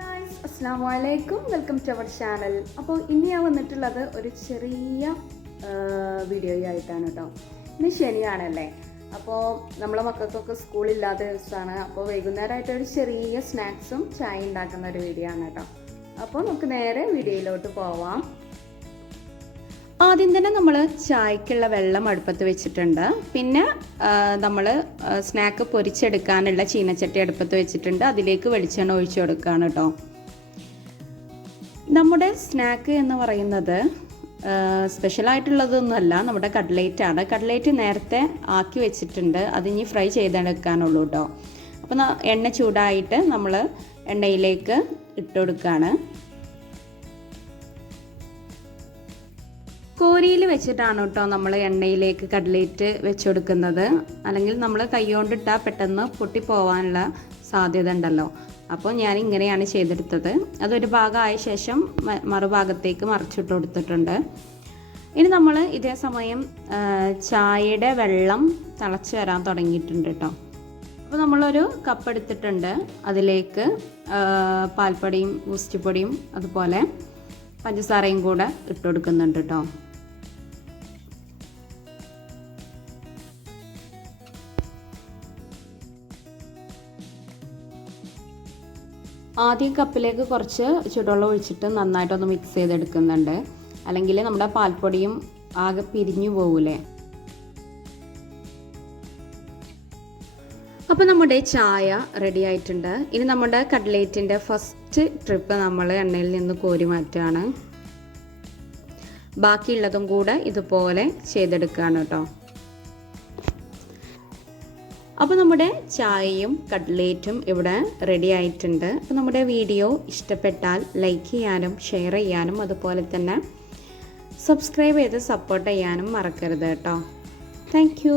Guys, അസ്സലാമു അലൈക്കും. Welcome to our channel. അപ്പോൾ ഇന്ന് ഞാൻ വന്നിട്ടുള്ളത് ഒരു ചെറിയ വീഡിയോ ആയിട്ടാണ് കേട്ടോ. ഇന്ന് ശനിയാണല്ലേ, അപ്പോൾ നമ്മളെ മക്കൾക്കൊക്കെ സ്കൂളില്ലാത്ത ദിവസമാണ്. അപ്പോൾ വൈകുന്നേരമായിട്ട് ഒരു ചെറിയ സ്നാക്സും ചായ ഉണ്ടാക്കുന്ന ഒരു വീഡിയോ ആണ് കേട്ടോ. അപ്പോൾ നമുക്ക് നേരെ വീഡിയോയിലോട്ട് പോവാം. ആദ്യം തന്നെ നമ്മൾ ചായക്കുള്ള വെള്ളം അടുപ്പത്ത് വെച്ചിട്ടുണ്ട്. പിന്നെ നമ്മൾ സ്നാക്ക് പൊരിച്ചെടുക്കാനുള്ള ചീനച്ചട്ടി അടുപ്പത്ത് വെച്ചിട്ടുണ്ട്. അതിലേക്ക് വെളിച്ചെണ്ണ ഒഴിച്ചു കൊടുക്കുകയാണ് കേട്ടോ. നമ്മുടെ സ്നാക്ക് എന്ന് പറയുന്നത് സ്പെഷ്യലായിട്ടുള്ളതൊന്നുമല്ല, നമ്മുടെ കട്ട്ലേറ്റ് ആണ്. കട്ട്ലേറ്റ് നേരത്തെ ആക്കി വെച്ചിട്ടുണ്ട്, അതിനി ഫ്രൈ ചെയ്തെടുക്കാനുള്ളൂ കേട്ടോ. അപ്പോൾ എണ്ണ ചൂടായിട്ട് നമ്മൾ എണ്ണയിലേക്ക് ഇട്ട് കൊടുക്കുകയാണ്. കോരിയിൽ വെച്ചിട്ടാണ് കേട്ടോ നമ്മൾ എണ്ണയിലേക്ക് കട്ട്ലേറ്റ് വെച്ച് കൊടുക്കുന്നത്. അല്ലെങ്കിൽ നമ്മൾ കൈകൊണ്ടിട്ടാൽ പെട്ടെന്ന് പൊട്ടിപ്പോവാനുള്ള സാധ്യത ഉണ്ടല്ലോ. അപ്പോൾ ഞാൻ ഇങ്ങനെയാണ് ചെയ്തെടുത്തത്. അതൊരു ഭാഗമായ ശേഷം മറുഭാഗത്തേക്ക് മറിച്ചിട്ട് കൊടുത്തിട്ടുണ്ട്. ഇനി നമ്മൾ ഇതേ സമയം ചായയുടെ വെള്ളം തിളച്ച് വരാൻ തുടങ്ങിയിട്ടുണ്ട് കേട്ടോ. അപ്പോൾ നമ്മളൊരു കപ്പ് എടുത്തിട്ടുണ്ട്. അതിലേക്ക് പാൽപ്പൊടിയും ബൂസ്റ്റിപ്പൊടിയും അതുപോലെ പഞ്ചസാരയും കൂടെ ഇട്ട് കൊടുക്കുന്നുണ്ട് കേട്ടോ. ആദ്യം കപ്പിലേക്ക് കുറച്ച് ചൂടുവെള്ളം ഒഴിച്ചിട്ട് നന്നായിട്ടൊന്ന് മിക്സ് ചെയ്തെടുക്കുന്നുണ്ട്. അല്ലെങ്കിൽ നമ്മുടെ പാൽപ്പൊടിയും ആകെ പിരിഞ്ഞു പോകൂലേ. അപ്പോൾ നമ്മുടെ ചായ റെഡി ആയിട്ടുണ്ട്. ഇനി നമ്മുടെ കട്ട്ലേറ്റിൻ്റെ ഫസ്റ്റ് ട്രിപ്പ് നമ്മൾ എണ്ണയിൽ നിന്ന് കോരി മാറ്റുകയാണ്. ബാക്കിയുള്ളതും കൂടെ ഇതുപോലെ ചെയ്തെടുക്കുകയാണ് കേട്ടോ. അപ്പോൾ നമ്മുടെ ചായയും കട്ട്ലേറ്റും ഇവിടെ റെഡി ആയിട്ടുണ്ട്. അപ്പോൾ നമ്മുടെ വീഡിയോ ഇഷ്ടപ്പെട്ടാൽ ലൈക്ക് ചെയ്യാനും ഷെയർ ചെയ്യാനും അതുപോലെ തന്നെ സബ്സ്ക്രൈബ് ചെയ്ത് സപ്പോർട്ട് ചെയ്യാനും മറക്കരുത് കേട്ടോ. Thank you.